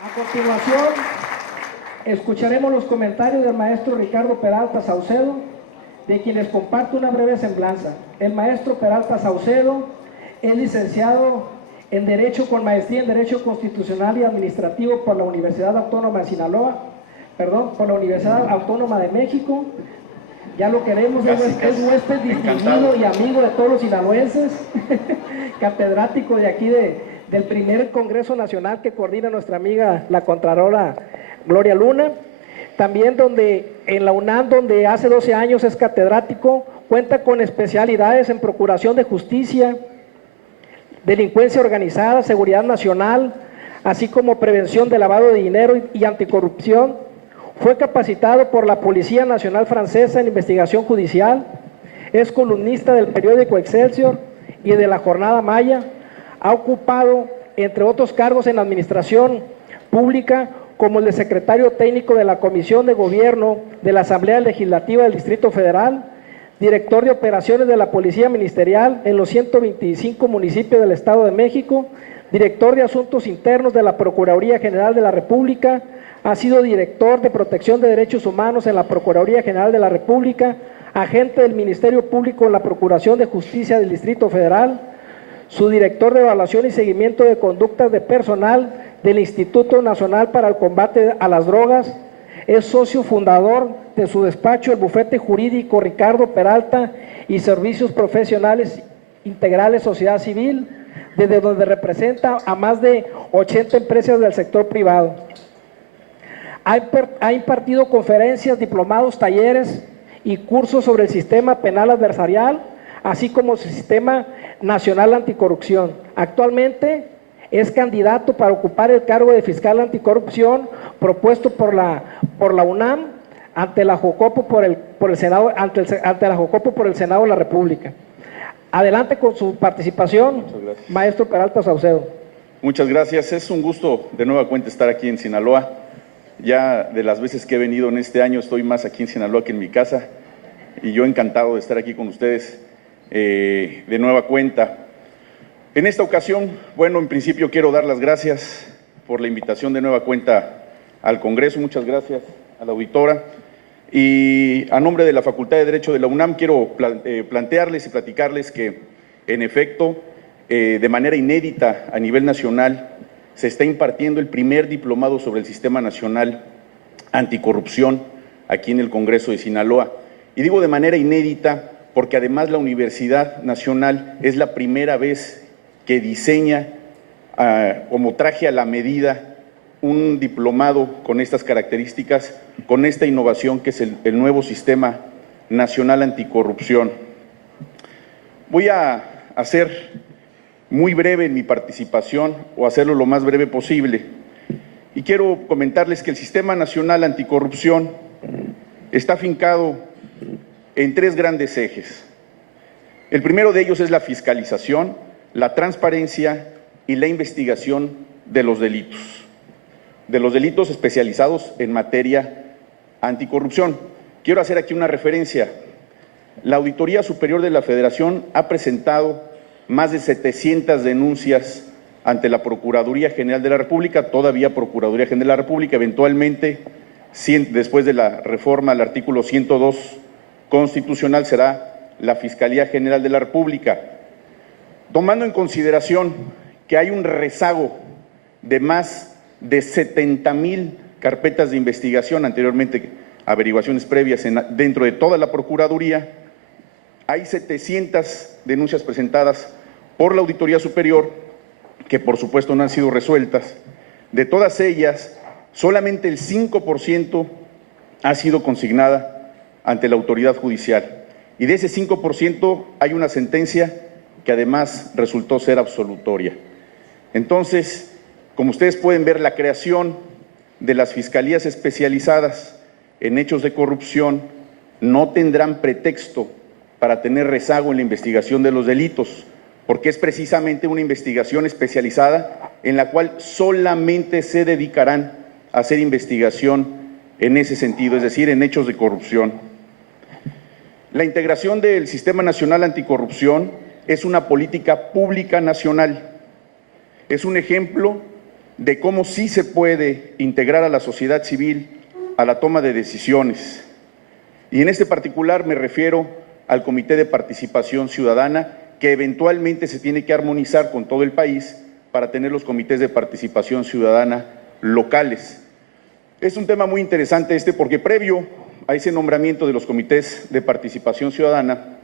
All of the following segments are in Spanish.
A continuación, escucharemos los comentarios del maestro Ricardo Peralta Saucedo, de quien les comparto una breve semblanza. El maestro Peralta Saucedo es licenciado en Derecho con maestría en Derecho Constitucional y Administrativo por la Universidad Autónoma de por la Universidad Autónoma de México. Ya lo queremos, es huésped distinguido y amigo de todos los sinaloenses, catedrático de aquí del primer Congreso Nacional que coordina nuestra amiga la Contralora Gloria Luna. También en la UNAM, donde hace 12 años es catedrático, cuenta con especialidades en Procuración de Justicia, Delincuencia Organizada, Seguridad Nacional, así como Prevención de Lavado de Dinero y Anticorrupción. Fue capacitado por la Policía Nacional Francesa en Investigación Judicial, es columnista del periódico Excelsior y de la Jornada Maya. Ha ocupado, entre otros cargos en la administración pública, como el de secretario técnico de la Comisión de Gobierno de la Asamblea Legislativa del Distrito Federal, director de operaciones de la Policía Ministerial en los 125 municipios del Estado de México, director de Asuntos Internos de la Procuraduría General de la República, ha sido director de Protección de Derechos Humanos en la Procuraduría General de la República, agente del Ministerio Público en la Procuración de Justicia del Distrito Federal, subdirector de Evaluación y Seguimiento de Conductas de Personal del Instituto Nacional para el Combate a las Drogas, es socio fundador de su despacho, el Bufete Jurídico Ricardo Peralta y Servicios Profesionales Integrales Sociedad Civil, desde donde representa a más de 80 empresas del sector privado. Ha impartido conferencias, diplomados, talleres y cursos sobre el sistema penal adversarial, así como el Sistema Nacional Anticorrupción. Actualmente es candidato para ocupar el cargo de fiscal anticorrupción propuesto por la UNAM ante la Jocopo por el Senado, ante la Jocopo por el Senado de la República. Adelante con su participación, maestro Peralta Saucedo. Muchas gracias. Es un gusto de nueva cuenta estar aquí en Sinaloa. Ya de las veces que he venido en este año estoy más aquí en Sinaloa que en mi casa y yo encantado de estar aquí con ustedes de nueva cuenta. En esta ocasión, bueno, en principio quiero dar las gracias por la invitación de nueva cuenta al Congreso. Muchas gracias a la auditora. Y a nombre de la Facultad de Derecho de la UNAM quiero plantearles y platicarles que, en efecto, de manera inédita a nivel nacional, se está impartiendo el primer diplomado sobre el Sistema Nacional Anticorrupción aquí en el Congreso de Sinaloa. Y digo de manera inédita porque además la Universidad Nacional es la primera vez que diseña como traje a la medida un diplomado con estas características, con esta innovación que es el nuevo Sistema Nacional Anticorrupción. Voy a hacer muy breve en mi participación o hacerlo lo más breve posible. Y quiero comentarles que el Sistema Nacional Anticorrupción está afincado en tres grandes ejes. El primero de ellos es la fiscalización, la transparencia y la investigación de los delitos especializados en materia anticorrupción. Quiero hacer aquí una referencia. La Auditoría Superior de la Federación ha presentado más de 700 denuncias ante la Procuraduría General de la República, todavía Procuraduría General de la República, eventualmente, después de la reforma al artículo 102 constitucional, será la Fiscalía General de la República. Tomando en consideración que hay un rezago de más de 70,000 carpetas de investigación, anteriormente averiguaciones previas dentro de toda la Procuraduría, hay 700 denuncias presentadas por la Auditoría Superior que por supuesto no han sido resueltas. De todas ellas, solamente el 5% ha sido consignada ante la autoridad judicial. Y de ese 5% hay una sentencia que además resultó ser absolutoria. Entonces, como ustedes pueden ver, la creación de las fiscalías especializadas en hechos de corrupción no tendrán pretexto para tener rezago en la investigación de los delitos, porque es precisamente una investigación especializada en la cual solamente se dedicarán a hacer investigación en ese sentido, es decir, en hechos de corrupción. La integración del Sistema Nacional Anticorrupción es una política pública nacional. Es un ejemplo de cómo sí se puede integrar a la sociedad civil a la toma de decisiones. Y en este particular me refiero al Comité de Participación Ciudadana, que eventualmente se tiene que armonizar con todo el país para tener los comités de participación ciudadana locales. Es un tema muy interesante porque previo a ese nombramiento de los comités de participación ciudadana,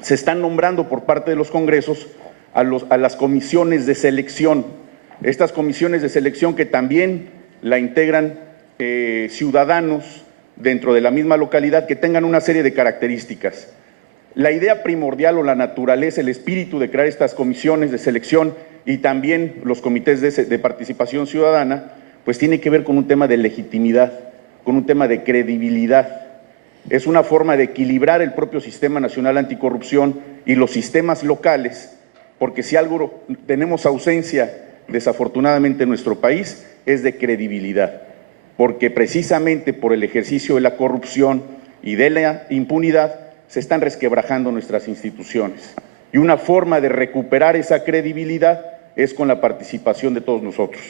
se están nombrando por parte de los congresos a las comisiones de selección. Estas comisiones de selección que también la integran ciudadanos dentro de la misma localidad que tengan una serie de características. La idea primordial o la naturaleza, el espíritu de crear estas comisiones de selección y también los comités de participación ciudadana, pues tiene que ver con un tema de legitimidad, con un tema de credibilidad. Es una forma de equilibrar el propio Sistema Nacional Anticorrupción y los sistemas locales, porque si algo tenemos ausencia, desafortunadamente, en nuestro país, es de credibilidad, porque precisamente por el ejercicio de la corrupción y de la impunidad se están resquebrajando nuestras instituciones. Y una forma de recuperar esa credibilidad es con la participación de todos nosotros.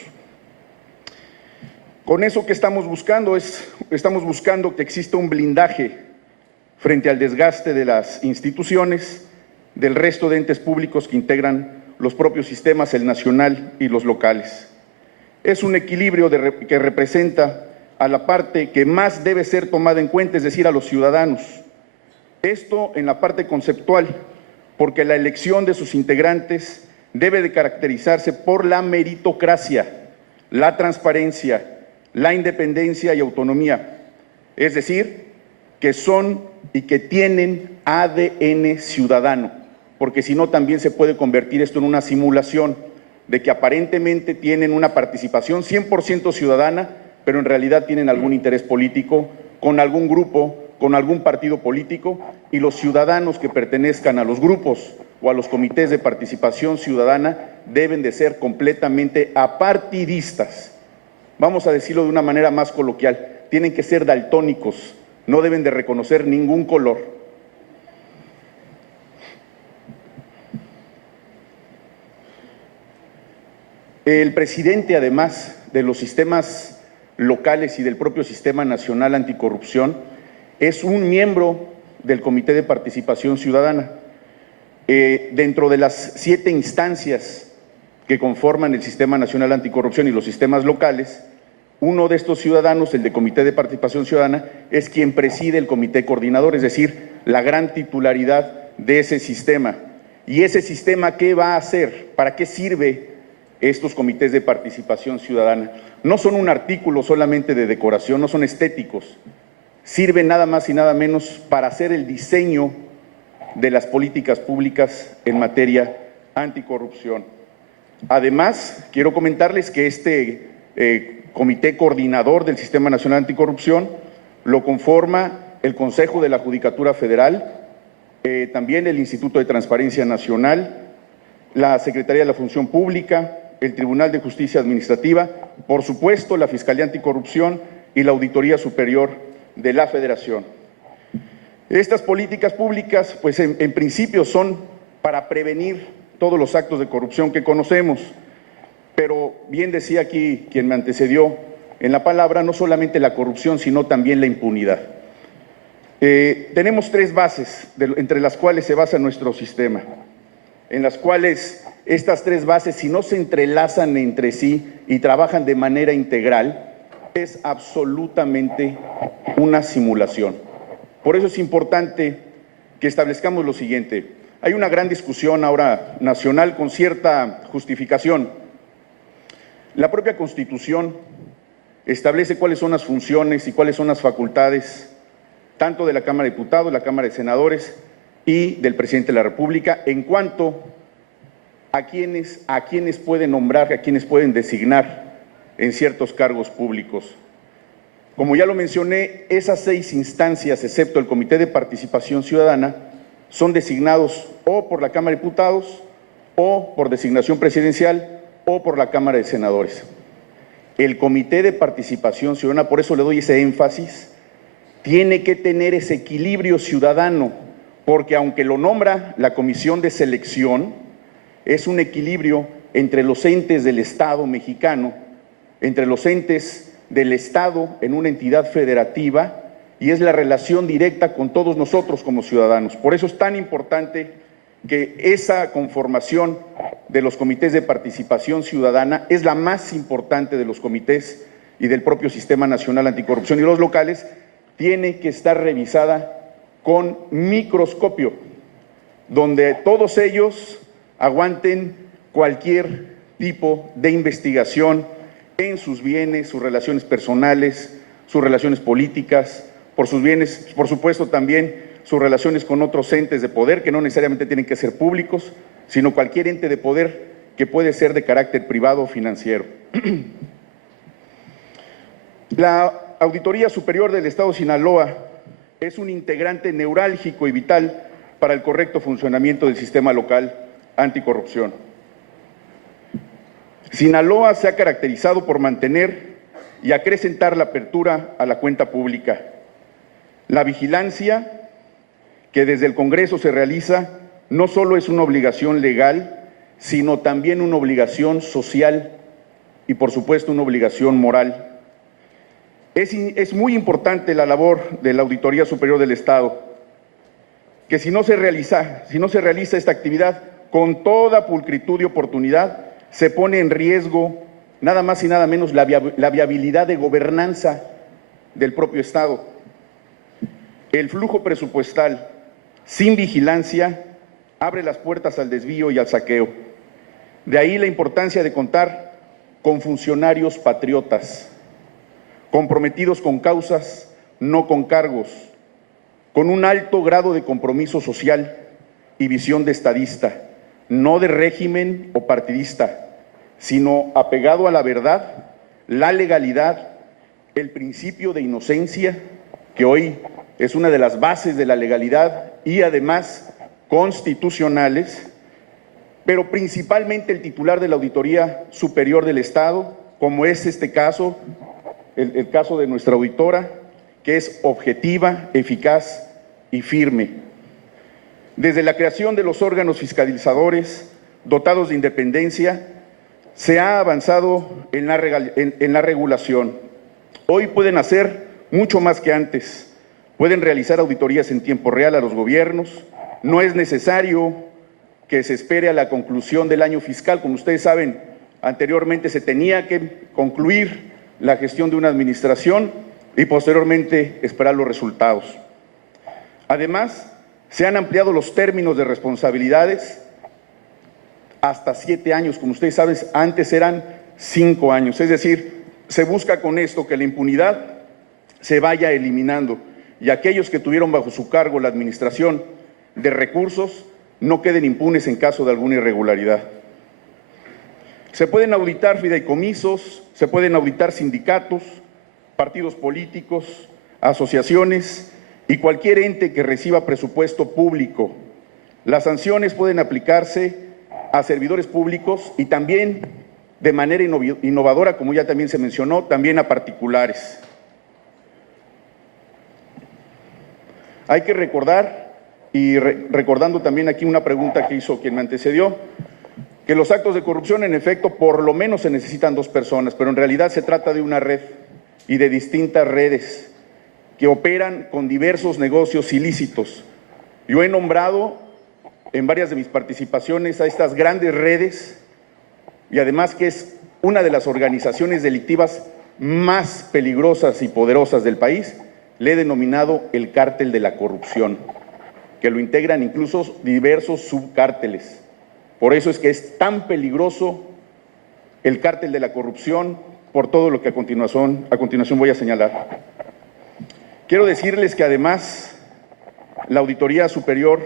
Con eso que estamos buscando que exista un blindaje frente al desgaste de las instituciones, del resto de entes públicos que integran los propios sistemas, el nacional y los locales. Es un equilibrio que representa a la parte que más debe ser tomada en cuenta, es decir, a los ciudadanos. Esto en la parte conceptual, porque la elección de sus integrantes debe de caracterizarse por la meritocracia, la transparencia, la independencia y autonomía, es decir, que son y que tienen ADN ciudadano, porque si no también se puede convertir esto en una simulación de que aparentemente tienen una participación 100% ciudadana, pero en realidad tienen algún interés político con algún grupo, con algún partido político, y los ciudadanos que pertenezcan a los grupos o a los comités de participación ciudadana deben de ser completamente apartidistas. Vamos a decirlo de una manera más coloquial, tienen que ser daltónicos, no deben de reconocer ningún color. El presidente, además de los sistemas locales y del propio Sistema Nacional Anticorrupción, es un miembro del Comité de Participación Ciudadana. Dentro de las 7 instancias que conforman el Sistema Nacional Anticorrupción y los sistemas locales, uno de estos ciudadanos, el de Comité de Participación Ciudadana, es quien preside el comité coordinador, es decir, la gran titularidad de ese sistema. ¿Y ese sistema qué va a hacer? ¿Para qué sirve estos comités de participación ciudadana? No son un artículo solamente de decoración, no son estéticos, sirven nada más y nada menos para hacer el diseño de las políticas públicas en materia anticorrupción. Además, quiero comentarles que este Comité Coordinador del Sistema Nacional Anticorrupción lo conforma el Consejo de la Judicatura Federal, también el Instituto de Transparencia Nacional, la Secretaría de la Función Pública, el Tribunal de Justicia Administrativa, por supuesto la Fiscalía Anticorrupción y la Auditoría Superior de la Federación. Estas políticas públicas, pues en principio son para prevenir todos los actos de corrupción que conocemos, pero bien decía aquí quien me antecedió en la palabra, no solamente la corrupción, sino también la impunidad. Tenemos 3 bases entre las cuales se basa nuestro sistema, en las cuales estas 3 bases, si no se entrelazan entre sí y trabajan de manera integral, es absolutamente una simulación. Por eso es importante que establezcamos lo siguiente. Hay una gran discusión ahora nacional con cierta justificación. La propia Constitución establece cuáles son las funciones y cuáles son las facultades tanto de la Cámara de Diputados, la Cámara de Senadores y del Presidente de la República en cuanto a quienes pueden nombrar, a quienes pueden designar en ciertos cargos públicos. Como ya lo mencioné, esas 6 instancias, excepto el Comité de Participación Ciudadana, son designados o por la Cámara de Diputados o por designación presidencial o por la Cámara de Senadores. El Comité de Participación Ciudadana, por eso le doy ese énfasis, tiene que tener ese equilibrio ciudadano, porque aunque lo nombra la Comisión de Selección, es un equilibrio entre los entes del Estado mexicano entre los entes del Estado en una entidad federativa y es la relación directa con todos nosotros como ciudadanos. Por eso es tan importante que esa conformación de los comités de participación ciudadana es la más importante de los comités y del propio Sistema Nacional Anticorrupción, y los locales tiene que estar revisada con microscopio, donde todos ellos aguanten cualquier tipo de investigación en sus bienes, sus relaciones personales, sus relaciones políticas, por sus bienes, por supuesto también sus relaciones con otros entes de poder que no necesariamente tienen que ser públicos, sino cualquier ente de poder que puede ser de carácter privado o financiero. La Auditoría Superior del Estado de Sinaloa es un integrante neurálgico y vital para el correcto funcionamiento del sistema local anticorrupción. Sinaloa se ha caracterizado por mantener y acrecentar la apertura a la cuenta pública, la vigilancia que desde el Congreso se realiza no solo es una obligación legal, sino también una obligación social y, por supuesto, una obligación moral. Es muy importante la labor de la Auditoría Superior del Estado, que si no se realiza esta actividad con toda pulcritud y oportunidad, se pone en riesgo nada más y nada menos la viabilidad de gobernanza del propio Estado. El flujo presupuestal sin vigilancia abre las puertas al desvío y al saqueo. De ahí la importancia de contar con funcionarios patriotas, comprometidos con causas, no con cargos, con un alto grado de compromiso social y visión de estadista, no de régimen o partidista, sino apegado a la verdad, la legalidad, el principio de inocencia, que hoy es una de las bases de la legalidad y además constitucionales, pero principalmente el titular de la Auditoría Superior del Estado, como es este caso, el caso de nuestra auditora, que es objetiva, eficaz y firme. Desde la creación de los órganos fiscalizadores dotados de independencia, se ha avanzado en la regulación. Hoy pueden hacer mucho más que antes. Pueden realizar auditorías en tiempo real a los gobiernos. No es necesario que se espere a la conclusión del año fiscal. Como ustedes saben, anteriormente se tenía que concluir la gestión de una administración y posteriormente esperar los resultados. Además, se han ampliado los términos de responsabilidades hasta 7 años. Como ustedes saben, antes eran 5 años. Es decir, se busca con esto que la impunidad se vaya eliminando y aquellos que tuvieron bajo su cargo la administración de recursos no queden impunes en caso de alguna irregularidad. Se pueden auditar fideicomisos, se pueden auditar sindicatos, partidos políticos, asociaciones y cualquier ente que reciba presupuesto público. Las sanciones pueden aplicarse a servidores públicos y también de manera innovadora, como ya también se mencionó, también a particulares. Hay que recordar, y recordando también aquí una pregunta que hizo quien me antecedió, que los actos de corrupción en efecto por lo menos se necesitan 2 personas, pero en realidad se trata de una red y de distintas redes que operan con diversos negocios ilícitos. Yo he nombrado en varias de mis participaciones a estas grandes redes y además que es una de las organizaciones delictivas más peligrosas y poderosas del país. Le he denominado el cártel de la corrupción, que lo integran incluso diversos subcárteles. Por eso es que es tan peligroso el cártel de la corrupción, por todo lo que a continuación voy a señalar. Quiero decirles que además la Auditoría Superior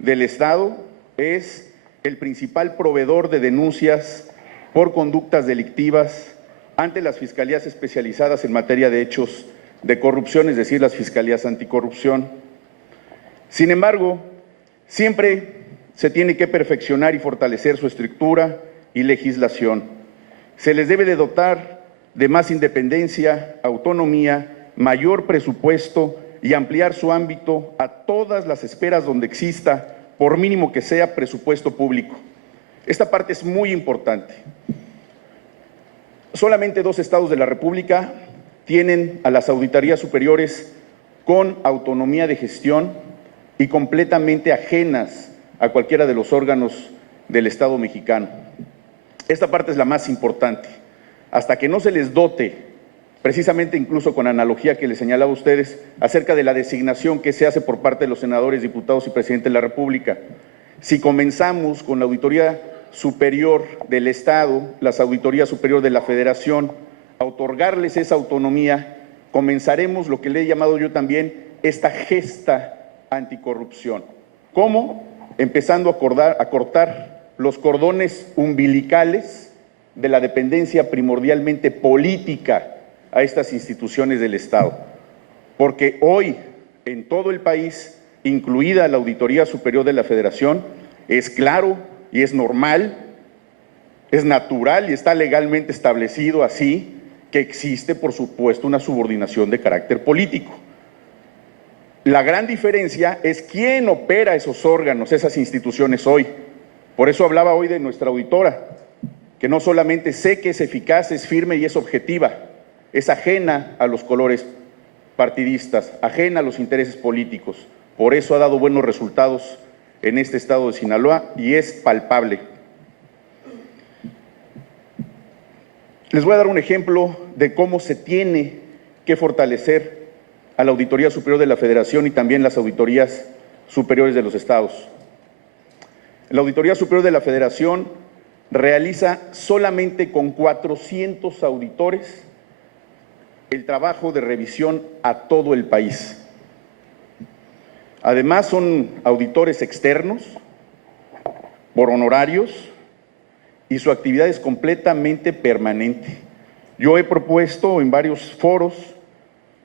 del Estado es el principal proveedor de denuncias por conductas delictivas ante las fiscalías especializadas en materia de hechos de corrupción, es decir, las fiscalías anticorrupción. Sin embargo, siempre se tiene que perfeccionar y fortalecer su estructura y legislación. Se les debe de dotar de más independencia, autonomía, mayor presupuesto y ampliar su ámbito a todas las esferas donde exista, por mínimo que sea, presupuesto público. Esta parte es muy importante. Solamente 2 estados de la República tienen a las auditorías superiores con autonomía de gestión y completamente ajenas a cualquiera de los órganos del Estado mexicano. Esta parte es la más importante. Hasta que no se les dote, precisamente incluso con analogía que les señalaba a ustedes, acerca de la designación que se hace por parte de los senadores, diputados y presidente de la República. Si comenzamos con la Auditoría Superior del Estado, la Auditoría Superior de la Federación, a otorgarles esa autonomía, comenzaremos lo que le he llamado yo también esta gesta anticorrupción. ¿Cómo? Empezando a cortar los cordones umbilicales de la dependencia primordialmente política a estas instituciones del Estado. Porque hoy, en todo el país, incluida la Auditoría Superior de la Federación, es claro y es normal, es natural y está legalmente establecido así, que existe, por supuesto, una subordinación de carácter político. La gran diferencia es quién opera esos órganos, esas instituciones hoy. Por eso hablaba hoy de nuestra auditora, que no solamente sé que es eficaz, es firme y es objetiva, es ajena a los colores partidistas, ajena a los intereses políticos. Por eso ha dado buenos resultados en este estado de Sinaloa y es palpable. Les voy a dar un ejemplo de cómo se tiene que fortalecer a la Auditoría Superior de la Federación y también las auditorías superiores de los estados. La Auditoría Superior de la Federación realiza solamente con 400 auditores el trabajo de revisión a todo el país. Además, son auditores externos, por honorarios, y su actividad es completamente permanente. Yo he propuesto en varios foros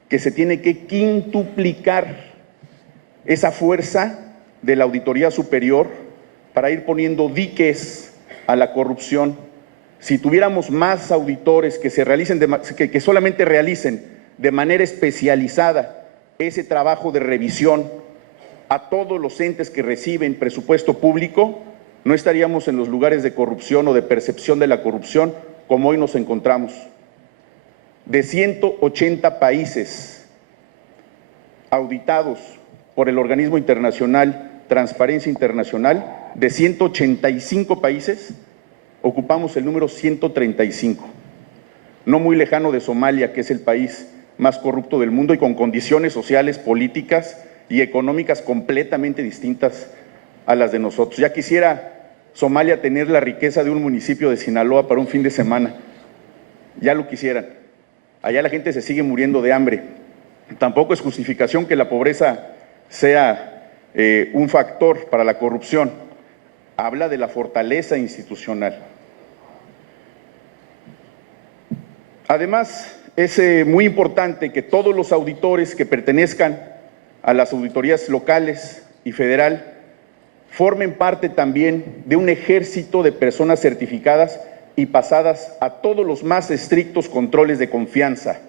que se tiene que quintuplicar esa fuerza de la Auditoría Superior para ir poniendo diques a la corrupción. Si tuviéramos más auditores que que solamente realicen de manera especializada ese trabajo de revisión a todos los entes que reciben presupuesto público, no estaríamos en los lugares de corrupción o de percepción de la corrupción como hoy nos encontramos. De 180 países auditados por el organismo internacional Transparencia Internacional, de 185 países, ocupamos el número 135, no muy lejano de Somalia, que es el país más corrupto del mundo y con condiciones sociales, políticas y económicas completamente distintas a las de nosotros. Ya quisiera Somalia tener la riqueza de un municipio de Sinaloa para un fin de semana, ya lo quisieran. Allá la gente se sigue muriendo de hambre. Tampoco es justificación que la pobreza sea un factor para la corrupción. Habla de la fortaleza institucional. Además, es muy importante que todos los auditores que pertenezcan a las auditorías locales y federal formen parte también de un ejército de personas certificadas y pasadas a todos los más estrictos controles de confianza.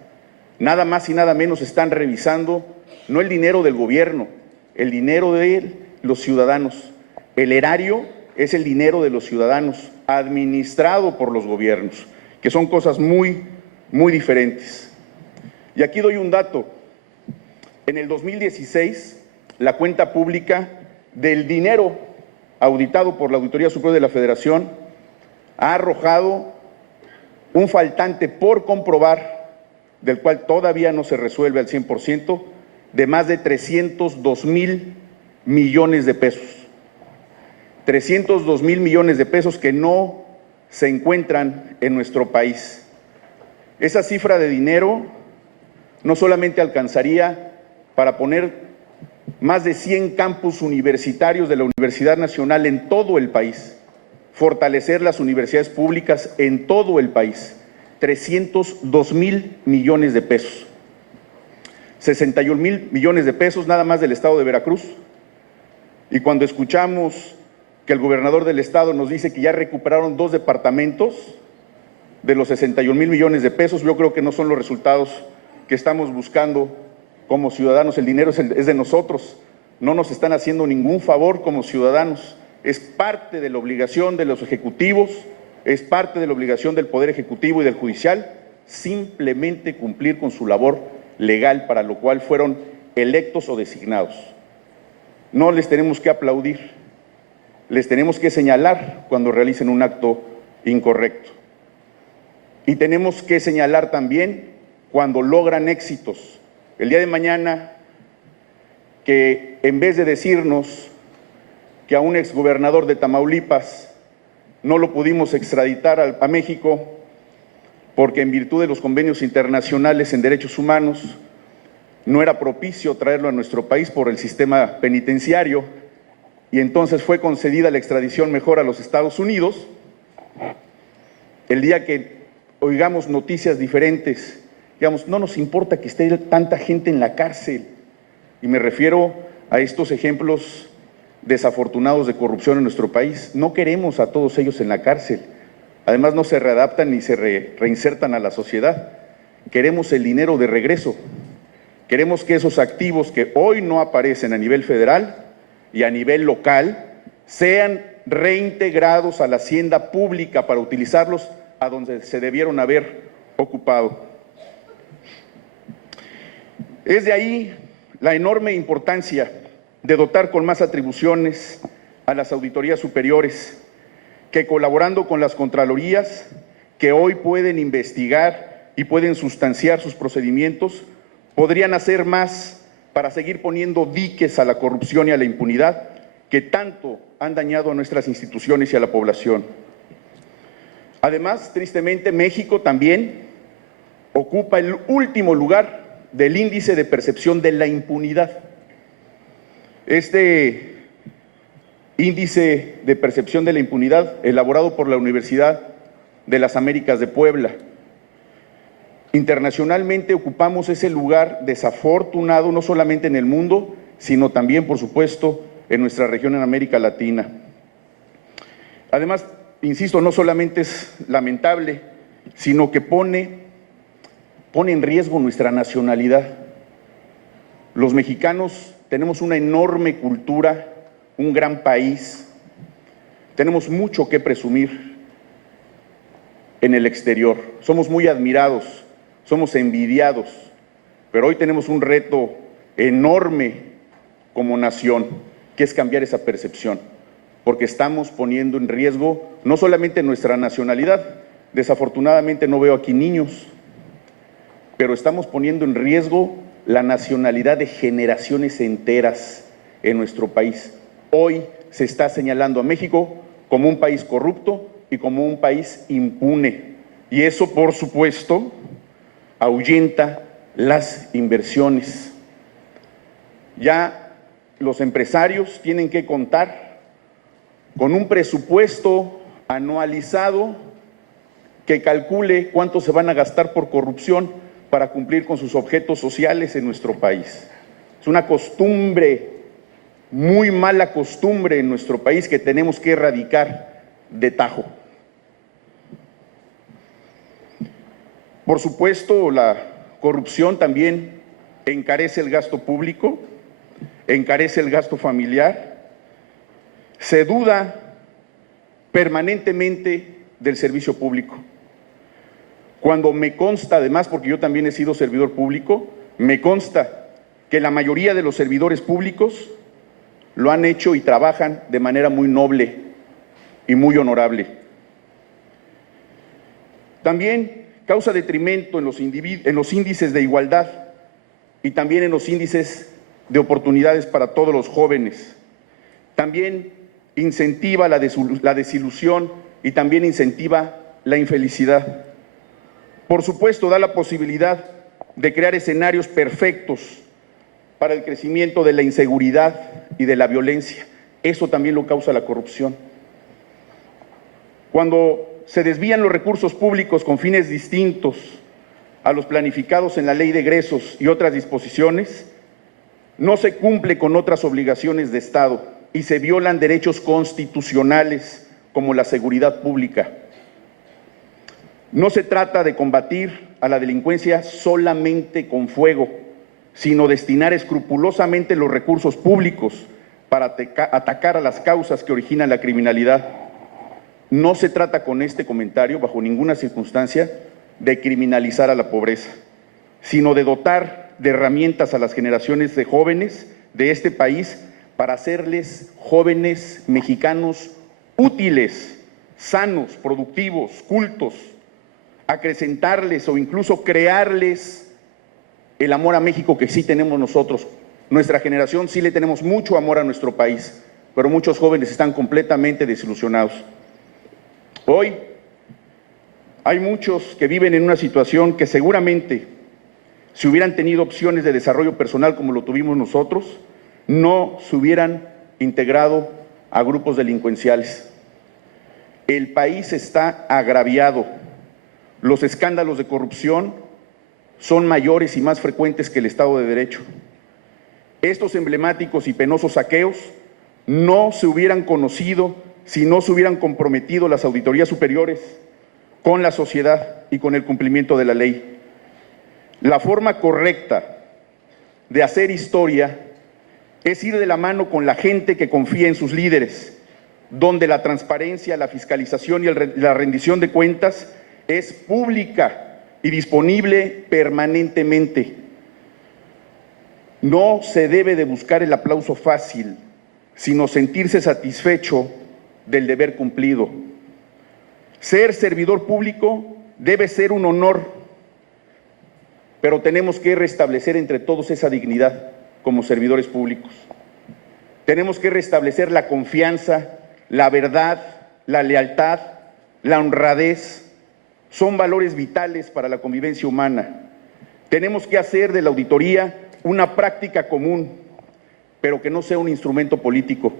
Nada más y nada menos están revisando no el dinero del gobierno, el dinero de los ciudadanos. El erario es el dinero de los ciudadanos, administrado por los gobiernos, que son cosas muy diferentes. Y aquí doy un dato. En el 2016, la cuenta pública del dinero auditado por la Auditoría Superior de la Federación ha arrojado un faltante por comprobar, del cual todavía no se resuelve al 100%, de más de 302,000 millones de pesos. 302,000 millones de pesos que no se encuentran en nuestro país. Esa cifra de dinero no solamente alcanzaría para poner más de 100 campus universitarios de la Universidad Nacional en todo el país, fortalecer las universidades públicas en todo el país, 302,000 millones de pesos. 61,000 millones de pesos nada más del estado de Veracruz. Y cuando escuchamos que el gobernador del estado nos dice que ya recuperaron 2 departamentos de los 61,000 millones de pesos, yo creo que no son los resultados que estamos buscando como ciudadanos. El dinero es de nosotros, no nos están haciendo ningún favor como ciudadanos, es parte de la obligación de los ejecutivos Es parte de la obligación del Poder Ejecutivo y del Judicial simplemente cumplir con su labor legal para lo cual fueron electos o designados. No les tenemos que aplaudir, les tenemos que señalar cuando realicen un acto incorrecto. Y tenemos que señalar también cuando logran éxitos. El día de mañana, que en vez de decirnos que a un exgobernador de Tamaulipas no lo pudimos extraditar a México porque en virtud de los convenios internacionales en derechos humanos no era propicio traerlo a nuestro país por el sistema penitenciario y entonces fue concedida la extradición mejor a los Estados Unidos, el día que oigamos noticias diferentes, digamos, no nos importa que esté tanta gente en la cárcel, y me refiero a estos ejemplos desafortunados de corrupción en nuestro país. No queremos a todos ellos en la cárcel, además no se readaptan ni se reinsertan a la sociedad. Queremos el dinero de regreso, queremos que esos activos que hoy no aparecen a nivel federal y a nivel local sean reintegrados a la hacienda pública para utilizarlos a donde se debieron haber ocupado. Es de ahí la enorme importancia de dotar con más atribuciones a las auditorías superiores, que colaborando con las contralorías, que hoy pueden investigar y pueden sustanciar sus procedimientos, podrían hacer más para seguir poniendo diques a la corrupción y a la impunidad que tanto han dañado a nuestras instituciones y a la población. Además, tristemente, México también ocupa el último lugar del índice de percepción de la impunidad. Este índice de percepción de la impunidad, elaborado por la Universidad de las Américas de Puebla, internacionalmente ocupamos ese lugar desafortunado, no solamente en el mundo, sino también, por supuesto, en nuestra región en América Latina. Además, insisto, no solamente es lamentable, sino que pone en riesgo nuestra nacionalidad. Los mexicanos tenemos una enorme cultura, un gran país, tenemos mucho que presumir en el exterior, somos muy admirados, somos envidiados, pero hoy tenemos un reto enorme como nación, que es cambiar esa percepción, porque estamos poniendo en riesgo no solamente nuestra nacionalidad, desafortunadamente no veo aquí niños, pero estamos poniendo en riesgo la nacionalidad de generaciones enteras en nuestro país. Hoy se está señalando a México como un país corrupto y como un país impune. Y eso, por supuesto, ahuyenta las inversiones. Ya los empresarios tienen que contar con un presupuesto anualizado que calcule cuánto se van a gastar por corrupción para cumplir con sus objetos sociales en nuestro país. Es una costumbre, muy mala costumbre en nuestro país que tenemos que erradicar de tajo. Por supuesto, la corrupción también encarece el gasto público, encarece el gasto familiar, se duda permanentemente del servicio público. Cuando me consta, además, porque yo también he sido servidor público, me consta que la mayoría de los servidores públicos lo han hecho y trabajan de manera muy noble y muy honorable. También causa detrimento en los índices de igualdad y también en los índices de oportunidades para todos los jóvenes. También incentiva la desilusión y también incentiva la infelicidad. Por supuesto, da la posibilidad de crear escenarios perfectos para el crecimiento de la inseguridad y de la violencia. Eso también lo causa la corrupción. Cuando se desvían los recursos públicos con fines distintos a los planificados en la Ley de Egresos y otras disposiciones, no se cumple con otras obligaciones de Estado y se violan derechos constitucionales como la seguridad pública. No se trata de combatir a la delincuencia solamente con fuego, sino destinar escrupulosamente los recursos públicos para atacar a las causas que originan la criminalidad. no se trata con este comentario, bajo ninguna circunstancia, de criminalizar a la pobreza, sino de dotar de herramientas a las generaciones de jóvenes de este país para hacerles jóvenes mexicanos útiles, sanos, productivos, cultos, acrecentarles o incluso crearles el amor a México que sí tenemos nosotros. Nuestra generación sí le tenemos mucho amor a nuestro país, pero muchos jóvenes están completamente desilusionados. Hoy hay muchos que viven en una situación que seguramente, si hubieran tenido opciones de desarrollo personal como lo tuvimos nosotros, no se hubieran integrado a grupos delincuenciales. El país está agraviado. Los escándalos de corrupción son mayores y más frecuentes que el Estado de Derecho. Estos emblemáticos y penosos saqueos no se hubieran conocido si no se hubieran comprometido las auditorías superiores con la sociedad y con el cumplimiento de la ley. La forma correcta de hacer historia es ir de la mano con la gente que confía en sus líderes, donde la transparencia, la fiscalización y la rendición de cuentas es pública y disponible permanentemente. No se debe de buscar el aplauso fácil, sino sentirse satisfecho del deber cumplido. Ser servidor público debe ser un honor, pero tenemos que restablecer entre todos esa dignidad como servidores públicos. Tenemos que restablecer la confianza, la verdad, la lealtad, la honradez. Son valores vitales para la convivencia humana. Tenemos que hacer de la auditoría una práctica común, pero que no sea un instrumento político,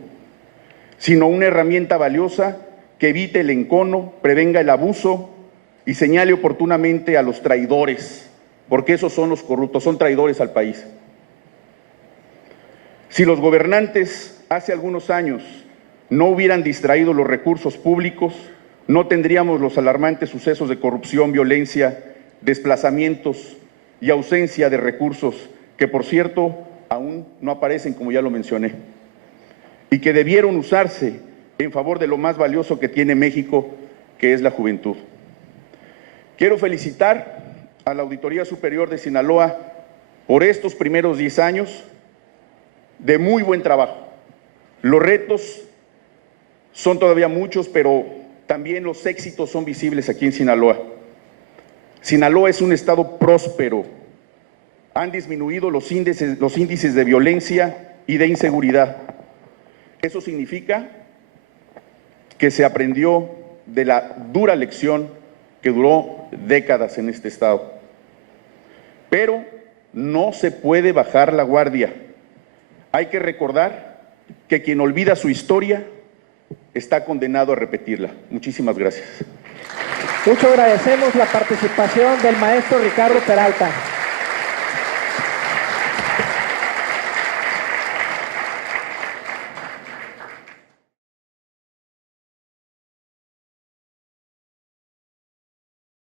sino una herramienta valiosa que evite el encono, prevenga el abuso y señale oportunamente a los traidores, porque esos son los corruptos, son traidores al país. Si los gobernantes hace algunos años no hubieran distraído los recursos públicos, no tendríamos los alarmantes sucesos de corrupción, violencia, desplazamientos y ausencia de recursos, que por cierto aún no aparecen, como ya lo mencioné, y que debieron usarse en favor de lo más valioso que tiene México, que es la juventud. Quiero felicitar a la Auditoría Superior de Sinaloa por estos primeros 10 años de muy buen trabajo. Los retos son todavía muchos, pero también los éxitos son visibles aquí en Sinaloa. Sinaloa es un estado próspero. Han disminuido los índices de violencia y de inseguridad. Eso significa que se aprendió de la dura lección que duró décadas en este estado. Pero no se puede bajar la guardia. Hay que recordar que quien olvida su historia está condenado a repetirla. Muchísimas gracias. Mucho agradecemos la participación del maestro Ricardo Peralta.